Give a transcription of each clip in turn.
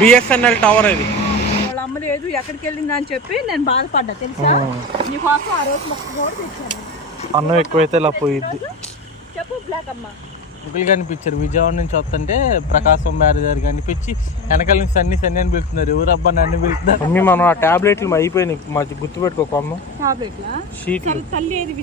BSNL tower ఇది. వాళ్ళ అమ్మ లేదు ఎక్కడికి వెళ్ళింది అని చెప్పి నేను బాధపడ్డా తెలుసా? నీకోసం ఆ రోజు మొక్క కూడా తెచ్చాను అన్నం ఎక్కువైతే ఇలా పోయిద్ది. చెప్పు బ్లాక్ అమ్మ. కనిపించారు. విజయవాడ నుంచి వస్తుంటే ప్రకాశం బ్యారేజర్ కనిపించి వెనకాల నుంచి సన్ని సన్ని అని పిలుస్తున్నారు. ఎవరు అబ్బా నన్ను పిలుస్తున్నారు? మమ్మీ మనం ఆ టాబ్లెట్లు అయిపోయినాయి. మంచి గుర్తుపెట్టుకో కొమ్మ. టాబ్లెట్లా తల్లి ఏది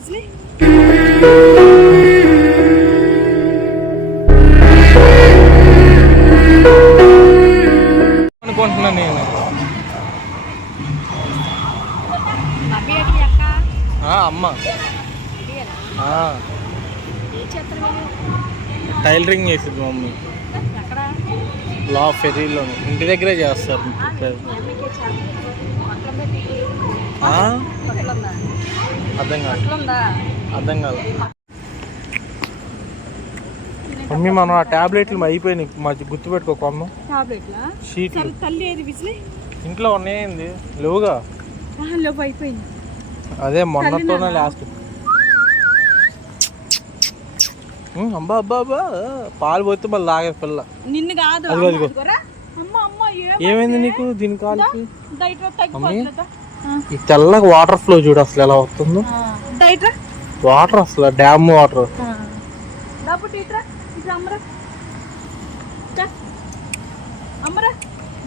అమ్మ. టైలరింగ్ చేసింది మమ్మీ. లా ఫెరీలో ఇంటి దగ్గరే చేస్తారు. అర్థం కాదు. అర్థం కాదు. మమ్మీ మనం ఆ టాబ్లెట్లు అయిపోయినాయి. మంచి గుర్తుపెట్టుకో కొమ్మ. టాబ్లెట్లా? షీట్లు. ఇంట్లో ఉన్నాయండి. లేవుగా? లోపు అయిపోయింది. అదే మొన్నతోనే లాస్ట్ అబ్బా అబ్బా అబ్బా పాలు పోతే మళ్ళీ లాగే పిల్ల. నిన్ను కాదు అదిగో, ఏమైంది? నీకు దీని కాలుకి? ఈ తెల్లగా వాటర్ ఫ్లో చూడు అసలు ఎలా వస్తుందో. వాటర్ అసలు డ్యామ్ వాటర్ అమ్మరా దా. అమ్మరా.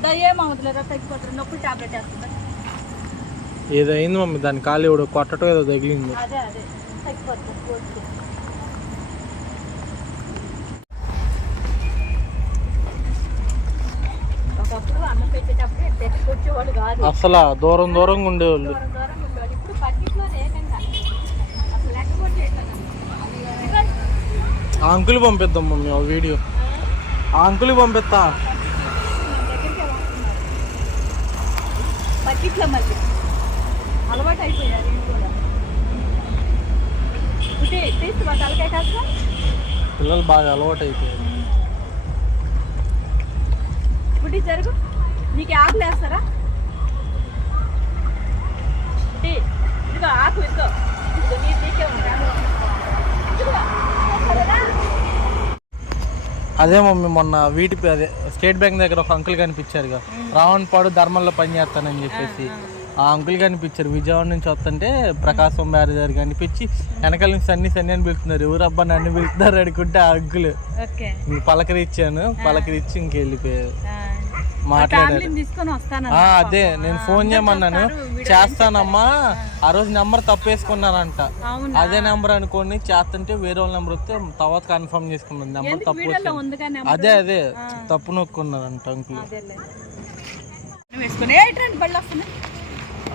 దా ఏం అవ్వదులేదా తగ్గిపోతుంది నొప్పి టాబ్లెట్ వేస్తుందా? ఏదో అయింది మమ్మీ? దాని కాలు ఎవడో కొట్టడం ఏదో తగిలింది. అసలు దూరం దూరంగా ఉండేవాళ్ళు. ఆ అంకుల్ పంపిద్దాం మమ్మీ ఒక వీడియో. ఆ అంకుల్ పంపిస్తా. పట్టిట్లో మళ్ళీ. అలవాటు అయిపోయారు వీళ్ళు కూడా. ఇదే తీస్తున్నా తలకాయ కాస్త. పిల్లలు బాగా అలవాటు అయిపోయారు బుడ్డి జరుగు. నీకు ఆకులు వేస్తారా? ఇదిగో ఆకు ఇదిగో. ఇదిగో? అదే మమ్మీ మొన్న వీటి అదే స్టేట్ బ్యాంక్ దగ్గర ఒక అంకుల్ కనిపించారుగా. రావణపాడు ధర్మంలో పని చేస్తానని చెప్పేసి ఆ అంకుల్ కనిపించారు విజయవాడ నుంచి వస్తుంటే ప్రకాశం బ్యారేజర్ కనిపించి వెనకాల నుంచి సన్ని సన్ని అని పిలుస్తున్నారు. ఎవరు అబ్బా నన్ను పిలుస్తున్నారు? అనుకుంటే ఆ అంకుల్. పలకరిచ్చాను పలకరించి ఇంకెళ్ళిపోయారు. మాట్లాడారు. అదే. నేను ఫోన్ చేయమన్నాను. చేస్తానమ్మా. ఆ రోజు నెంబర్ తప్పేసుకున్నానంట అవును? అదే నెంబర్ అనుకోని చేస్తుంటే వేరే వాళ్ళ నెంబర్ వస్తే తర్వాత కన్ఫర్మ్ చేసుకున్నాను. నెంబర్ తప్పు అదే అదే. తప్పు నొక్కున్నారంట అంకుల్. వేసుకొని.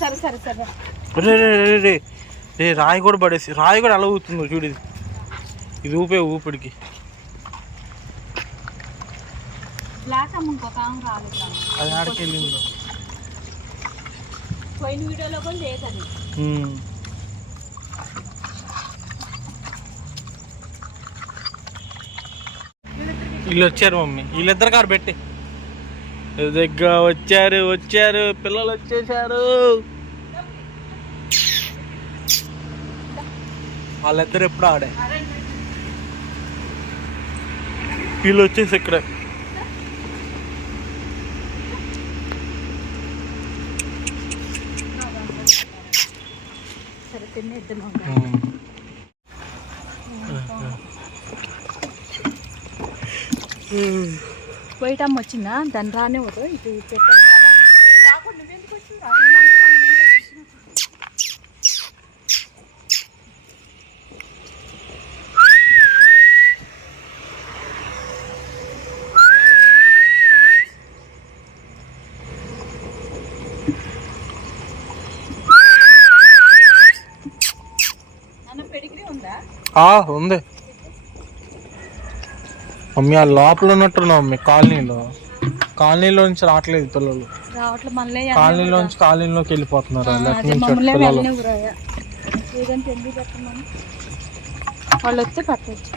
సరే సరే సరే. రే రే రే రే రే రాయి కూడా పడేసి రాయి కూడా అలా ఊతుందో చూడు ఇది. ఇది ఊపే ఊపిడికి. బ్లాక్ అమ్మ ఇంకొక ఆమె రాలేదు. అది ఆడికి వెళ్ళిందో పోయిన వీడియోలో కూడా లేదు అది వీళ్ళు వచ్చారు మమ్మీ. వీళ్ళిద్దరు కారు పెట్టి. దగ్గర వచ్చారు వచ్చారు పిల్లలు వచ్చేసారు వాళ్ళిద్దరు ఎప్పుడు ఆడే? వీళ్ళు వచ్చేసి ఇక్కడ. ఉమ్. పోయిటమ్మ వచ్చిందా? దాన్ని రానే వద్దు ఇటు పెట్టాను కదా కాకుండా నువ్వెందుకు వచ్చిందా వీళ్ళంతా పది మంది అక్కడ వచ్చినప్పుడు. ఆ, ఉంది. మమ్మీ ఆ లోపల ఉన్నట్టున్నావు మమ్మీ కాలనీలో. కాలనీలో నుంచి రావట్లేదు పిల్లలు. కాలనీలో నుంచి కాలనీలోకి వెళ్ళిపోతున్నారు లెఫ్ట్ నుంచి పిల్లలు. వాళ్ళు వస్తే పెట్టచ్చు.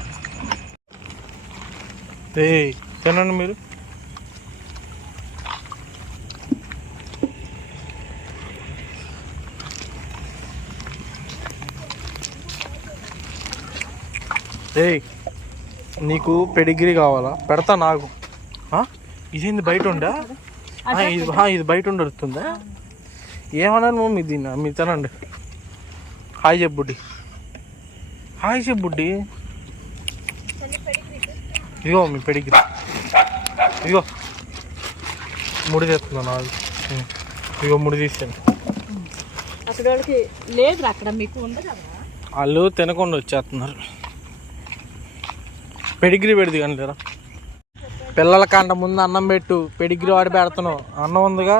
తినండి మీరు. ఏయ్ నీకు పెడిగ్రీ కావాలా? పెడతా నాకు? ఇదేంది బయట ఉండా ఇది బయట ఉండొస్తుందా ఏమన్నాను మమ్మీ దీన్ని మీరు తినండి. హాయ్ చెప్పుడ్డి హాయ్ చెప్పుడ్డి ఇదిగో మీ పెడిగ్రీ. ఇదిగో. ముడి తెస్తున్నా నాకు. ఇదిగో ముడి తీసాను అక్కడ వాళ్ళకి లేదు అక్కడ మీకు ఉంది కదా వాళ్ళు తినకుండా వచ్చేస్తున్నారు. పెడిగ్రీ పెడిది కానీ లేరా? పిల్లల కంట ముందు అన్నం పెట్టు పెడిగ్రీ వాడి పెడుతున్నావు. అన్నం ఉందిగా?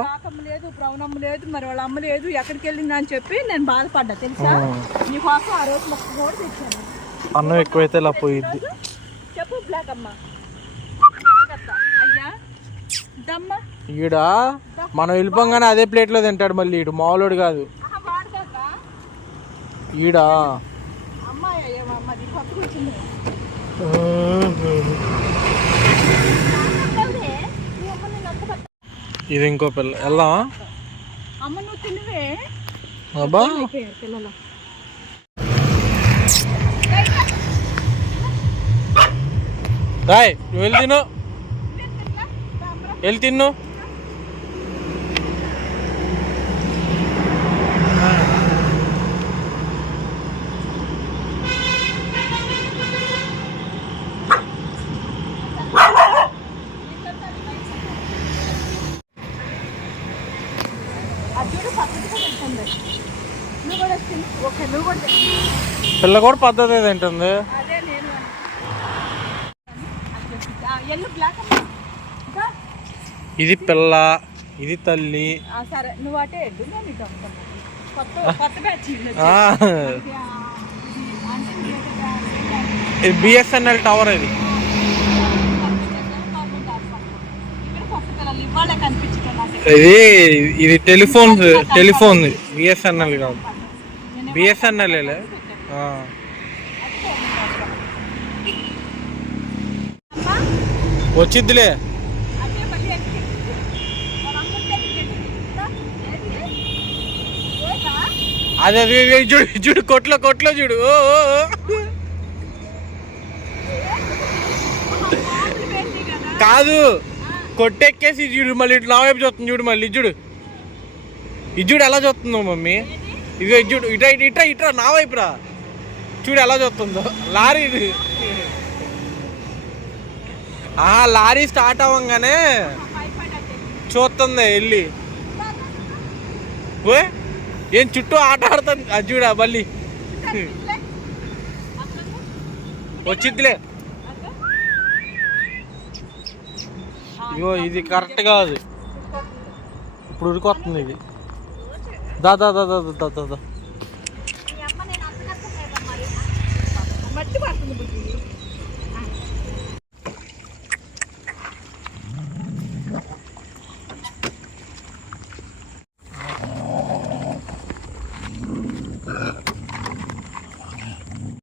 లేదు మరి వాళ్ళ అమ్మ లేదు ఎక్కడికి వెళ్ళింది అని చెప్పి నేను బాధపడ్డా తెలుసా. నీకోసం ఆ రోజు మొక్క కూడా తెచ్చాను. అన్నం ఎక్కువైతే ఇలా పోయిద్ది. చెప్పు బ్లాక్ అమ్మ. అయ్యా దమ్మ. ఈడ? మనం వెళ్ళిపోగానే అదే ప్లేట్లో తింటాడు మళ్ళీ ఈడు. మామూలుడు కాదు. ఈడ? అమ్మాయి అయ్యమ్మ అది కొత్తగా వచ్చింది ఇది ఇంకో పిల్ల. వెళ్దామా? అబ్బా. రాయ్ నువ్వు వెళ్ళి తిను. వెళ్ళి తిన్ను అది చూడు పక్కకి కూడా వెళ్తుంది నువ్వు కూడా తిను ఓకే నువ్వు కూడా తిను. పిల్ల కూడా పద్ధతి తింటుంది? ఇది పిల్ల ఇది తల్లి. ఇది బిఎస్ఎన్ఎల్ టవర్ ఇది. ఇది ఇది టెలిఫోన్ టెలిఫోన్ బిఎస్ఎన్ఎల్ కాదు. బిఎస్ఎన్ఎల్ వచ్చిద్దిలే. అదే అదే అది ఇది చూడు చూడు కొట్లో కొట్లో చూడు. కాదు కొట్టెక్కేసి చూడు మళ్ళీ ఇటు నా వైపు చూస్తుంది చూడు మళ్ళీ ఇది చూడు ఇది ఎలా చూస్తుందో మమ్మీ. ఇదిగో ఇది చూడు ఇట్రా ఇట్రా ఇట్రా నా వైపురా చూడు ఎలా చూస్తుందో. లారీ ఇది. ఆ లారీ స్టార్ట్ అవ్వగానే చూస్తుంది వెళ్ళి. ఓ ఏం చుట్టూ ఆట ఆడుతుంది? అది చూడ మళ్ళీ వచ్చిద్దిలే. ఇగో ఇది కరెక్ట్ కాదు. ఇప్పుడు ఉరికొస్తుంది ఇది. దా దా దా దా దా దా దా.